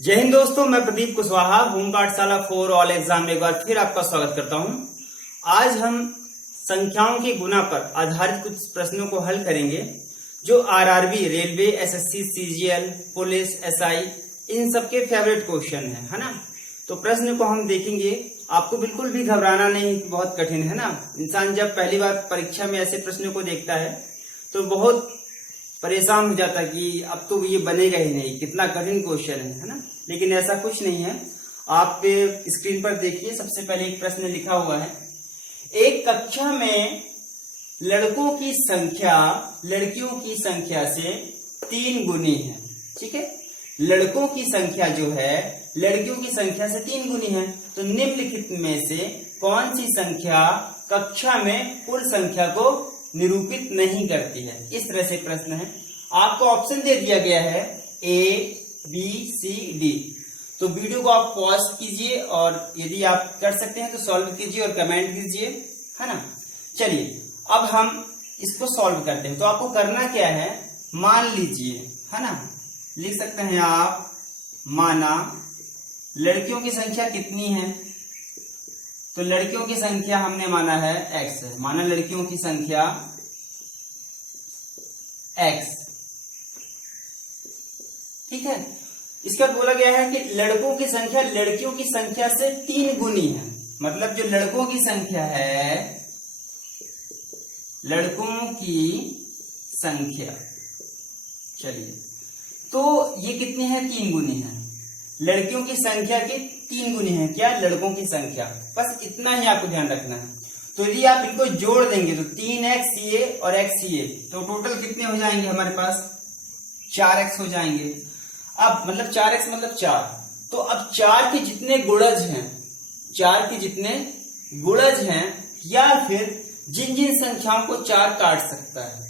जय हिंद दोस्तों, मैं प्रदीप कुशवाहा होम पाठशाला फॉर ऑल एग्जाम में एक बार फिर आपका स्वागत करता हूं। आज हम संख्याओं के गुना पर आधारित कुछ प्रश्नों को हल करेंगे जो RRB, railway, SSC, CGL, police, SI इन सबके फेवरेट क्वेश्चन है ना। तो प्रश्न को हम देखेंगे। आपको बिल्कुल भी घबराना नहीं, बहुत कठिन है ना। इंसान जब पहली बार परीक्षा में ऐसे प्रश्नों को देखता है तो बहुत परेशान हो जाता है कि अब तो ये बनेगा ही नहीं, कितना कठिन क्वेश्चन है ना। लेकिन ऐसा कुछ नहीं है। आप स्क्रीन पर देखिए, सबसे पहले एक प्रश्न लिखा हुआ है। एक कक्षा में लड़कों की संख्या लड़कियों की संख्या से 3 गुनी है। ठीक है, लड़कों की संख्या जो है लड़कियों की संख्या से 3 गुनी है। तो निम्नलिखित में से कौन सी संख्या कक्षा में कुल संख्या को निरूपित नहीं करती है। इस तरह से प्रश्न है। आपको ऑप्शन दे दिया गया है ए, बी, सी, डी। तो वीडियो को आप पॉज कीजिए और यदि आप कर सकते हैं तो सॉल्व कीजिए और कमेंट कीजिए, है ना। चलिए अब हम इसको सॉल्व करते हैं। तो आपको करना क्या है, मान लीजिए, है ना, लिख सकते हैं आप, माना लड़कियों की संख्या कितनी है। तो लड़कियों की संख्या हमने माना है x है। माना लड़कियों की संख्या x, ठीक है। इसका बोला गया है कि लड़कों की संख्या लड़कियों की संख्या से 3 गुनी है। मतलब जो लड़कों की संख्या है, लड़कों की संख्या, चलिए, तो ये कितनी है, 3 गुनी है। लड़कियों की संख्या की 3 गुनी है क्या, लड़कों की संख्या। बस इतना ही आपको ध्यान रखना है। तो यदि आप इनको जोड़ देंगे तो 3x ये और x ये, तो टोटल कितने हो जाएंगे हमारे पास, 4x हो जाएंगे। अब मतलब 4x मतलब 4। तो अब 4 के जितने गुणज हैं, 4 के जितने गुणज हैं, या फिर जिन जिन संख्याओं को 4 काट सकता है,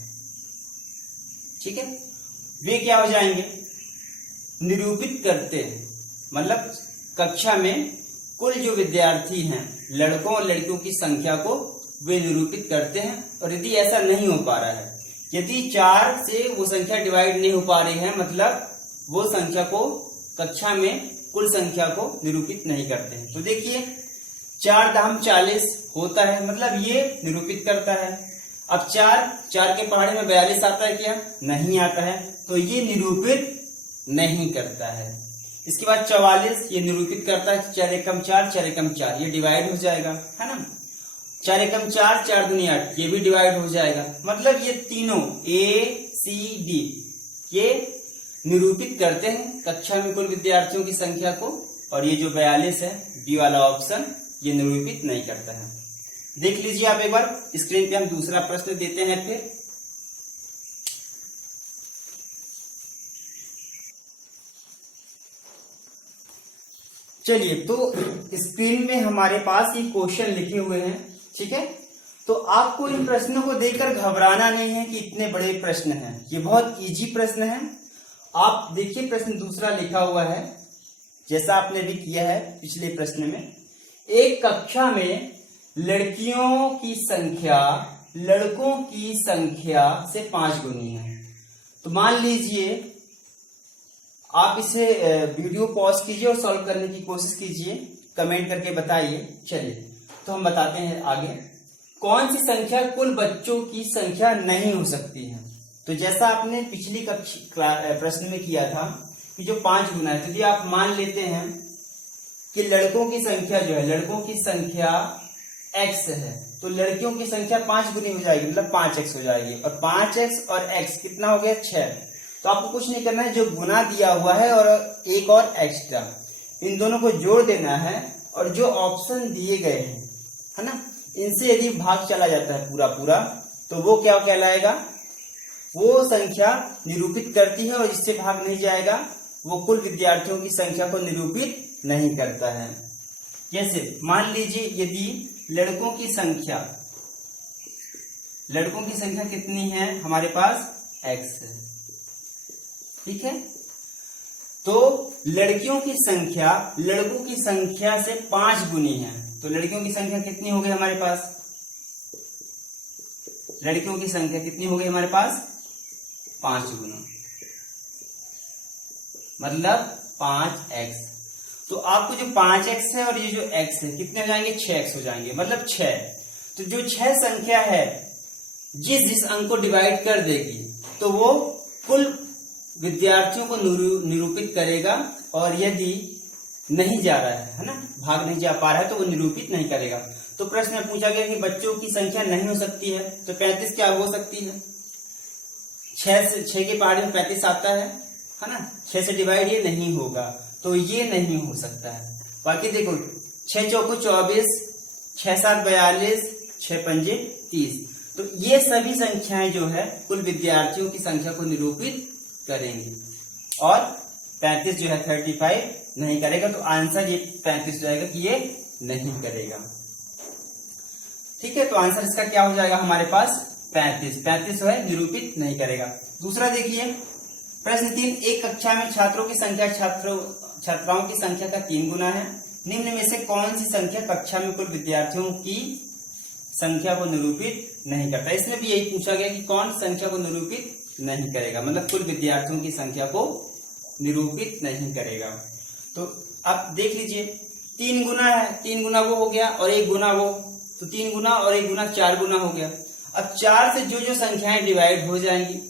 ठीक है, वे क्या हो जाएंगे, निरूपित करते हैं। मतलब कक्षा में कुल जो विद्यार्थी हैं, लड़कों और लड़कियों की संख्या को वे निरूपित करते हैं। और यदि ऐसा नहीं हो पा रहा है, यदि 4 से वो संख्या डिवाइड नहीं हो पा रही है, मतलब वो संख्या को कक्षा में कुल संख्या को निरूपित नहीं करते हैं। तो देखिए 4 दाम 40 होता है, मतलब ये निरूपित करता है। अब 4 के पहाड़े में 42 आता है क्या, नहीं आता है, तो ये निरूपित नहीं करता है। इसके बाद 44 ये निरूपित करता है, 4 एकम 4, 4 एकम 4, ये डिवाइड हो जाएगा, है ना। 4 एकम 4, 4 दूनी 8, ये भी डिवाइड हो जाएगा। मतलब ये तीनों ए, सी, डी ये निरूपित करते हैं कक्षा में कुल विद्यार्थियों की संख्या को। और ये जो 42 है, बी वाला ऑप्शन, ये निरूपित नहीं करता है। देख लीजिए आप एक बार स्क्रीन पे। हम दूसरा प्रश्न देते हैं फिर। चलिए, तो स्क्रीन में हमारे पास ये क्वेश्चन लिखे हुए हैं, ठीक है। तो आपको इन प्रश्नों को देखकर घबराना नहीं है कि इतने बड़े प्रश्न हैं। ये बहुत इजी प्रश्न है। आप देखिए प्रश्न दूसरा लिखा हुआ है, जैसा आपने भी किया है पिछले प्रश्न में। एक कक्षा में लड़कियों की संख्या लड़कों की संख्या से 5 गुनी है। तो मान लीजिए आप इसे वीडियो पॉज कीजिए और सॉल्व करने की कोशिश कीजिए, कमेंट करके बताइए। चलिए, तो हम बताते हैं आगे। कौन सी संख्या कुल बच्चों की संख्या नहीं हो सकती है। तो जैसा आपने पिछली प्रश्न में किया था कि जो 5 गुना है, तो यदि आप मान लेते हैं कि लड़कों की संख्या जो है, लड़कों की संख्या x है, तो लड़कियों की संख्या 5 गुनी हो जाएगी, मतलब 5x हो जाएगी। और 5x और x कितना हो गया, 6। तो आपको कुछ नहीं करना है, जो गुना दिया हुआ है और एक और एक्स्ट्रा, इन दोनों को जोड़ देना है। और जो ऑप्शन दिए गए हैं, है ना, इनसे यदि भाग चला जाता है पूरा पूरा, तो वो क्या कहलाएगा, वो संख्या निरूपित करती है। और जिससे भाग नहीं जाएगा वो कुल विद्यार्थियों की संख्या को निरूपित नहीं करता है। जैसे मान लीजिए यदि लड़कों की संख्या कितनी है हमारे पास, x है, ठीक है। तो लड़कियों की संख्या लड़कों की संख्या से 5 गुनी है। तो लड़कियों की संख्या कितनी हो गई हमारे पास, लड़कियों की संख्या कितनी हो गई हमारे पास, 5 गुना। मतलब 5x। तो आपको जो 5x है और ये जो x है कितने हो जाएंगे, 6x हो जाएंगे, मतलब 6। तो जो 6 संख्या है जिस अंक को डिवाइड कर देगी तो वो कुल विद्यार्थियों को निरूपित करेगा, और यदि नहीं जा रहा है ना, भाग नहीं जा पा रहा है, तो वो निरूपित नहीं करेगा। तो प्रश्न में पूछा गया कि बच्चों की संख्या नहीं हो सकती है, तो 35 क्या हो सकती है? 6 के पहाड़ी में 35 आता है ना, 6 से डिवाइड ये नहीं होगा, तो ये नहीं हो सकता है। बाकी देखो 6 चौको 24, 6 7 42, 6 पंजे 30, तो ये सभी संख्याएं जो है कुल विद्यार्थियों की संख्या को निरूपित करेंगे, और 35 जो है 35 नहीं करेगा। तो आंसर ये 35 जाएगा कि ये नहीं करेगा। ठीक है, तो आंसर इसका क्या हो जाएगा हमारे पास 35 है, निरूपित नहीं करेगा। दूसरा देखिए प्रश्न 3, एक कक्षा में छात्रों की संख्या छात्राओं की संख्या का 3 गुना है, निम्न में से कौन सी संख्या कक्षा में कुल विद्यार्थियों की संख्या को निरूपित नहीं करता? इसमें भी यही पूछा गया कि कौन संख्या को निरूपित नहीं करेगा, मतलब कुल विद्यार्थियों की संख्या को निरूपित नहीं करेगा। तो आप देख लीजिए 3 गुना है, 3 गुना वो हो गया और 1 गुना वो, तो 3 गुना और 1 गुना 4 गुना हो गया। अब 4 से जो संख्याएं डिवाइड हो जाएंगी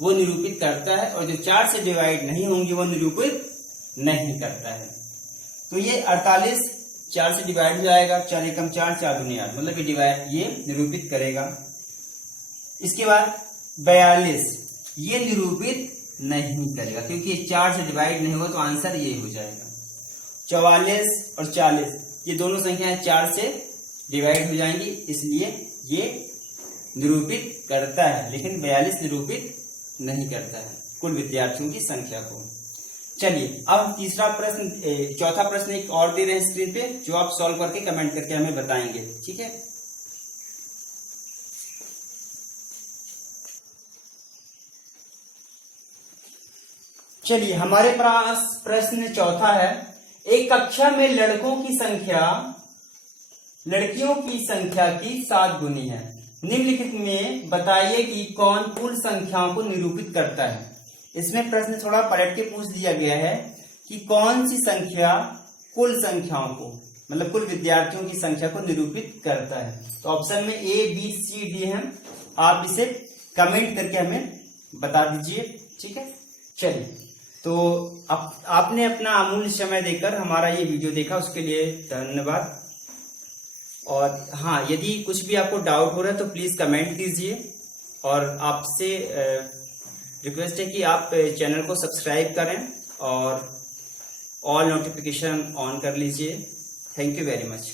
वो निरूपित करता है, और जो 4 से डिवाइड नहीं होंगी वो निरूपित नहीं करता है। तो ये 48 4 से डिवाइड हो जाएगा, 4 एकम 4, 4 दूनी 8, मतलब ये निरूपित करेगा। इसके बाद 42 ये निरूपित नहीं करेगा, क्योंकि 4 से डिवाइड नहीं होगा, तो आंसर ये हो जाएगा। 44 और 40 ये दोनों संख्याएं 4 से डिवाइड हो जाएंगी, इसलिए ये निरूपित करता है, लेकिन 42 निरूपित नहीं करता है कुल विद्यार्थियों की संख्या को। चलिए अब चौथा प्रश्न एक और दे रहे हैं स्क्रीन पे, जो आप सॉल्व करके कमेंट करके हमें बताएंगे। ठीक है, चलिए हमारे पास प्रश्न चौथा है, एक कक्षा में लड़कियों की संख्या की 7 गुनी है, निम्नलिखित में बताइए कि कौन कुल संख्याओं को निरूपित करता है। इसमें प्रश्न थोड़ा पलट के पूछ लिया गया है कि कौन सी संख्या कुल संख्याओं को, मतलब कुल विद्यार्थियों की संख्या को निरूपित करता है। तो ऑप्शन में A, B, C, D है, आप इसे कमेंट करके हमें बता दीजिए। ठीक है, चलिए तो आपने अपना अमूल्य समय देकर हमारा ये वीडियो देखा, उसके लिए धन्यवाद। और हाँ, यदि कुछ भी आपको डाउट हो रहा है तो प्लीज कमेंट कीजिए, और आपसे रिक्वेस्ट है कि आप चैनल को सब्सक्राइब करें और ऑल नोटिफिकेशन ऑन कर लीजिए। Thank you very much.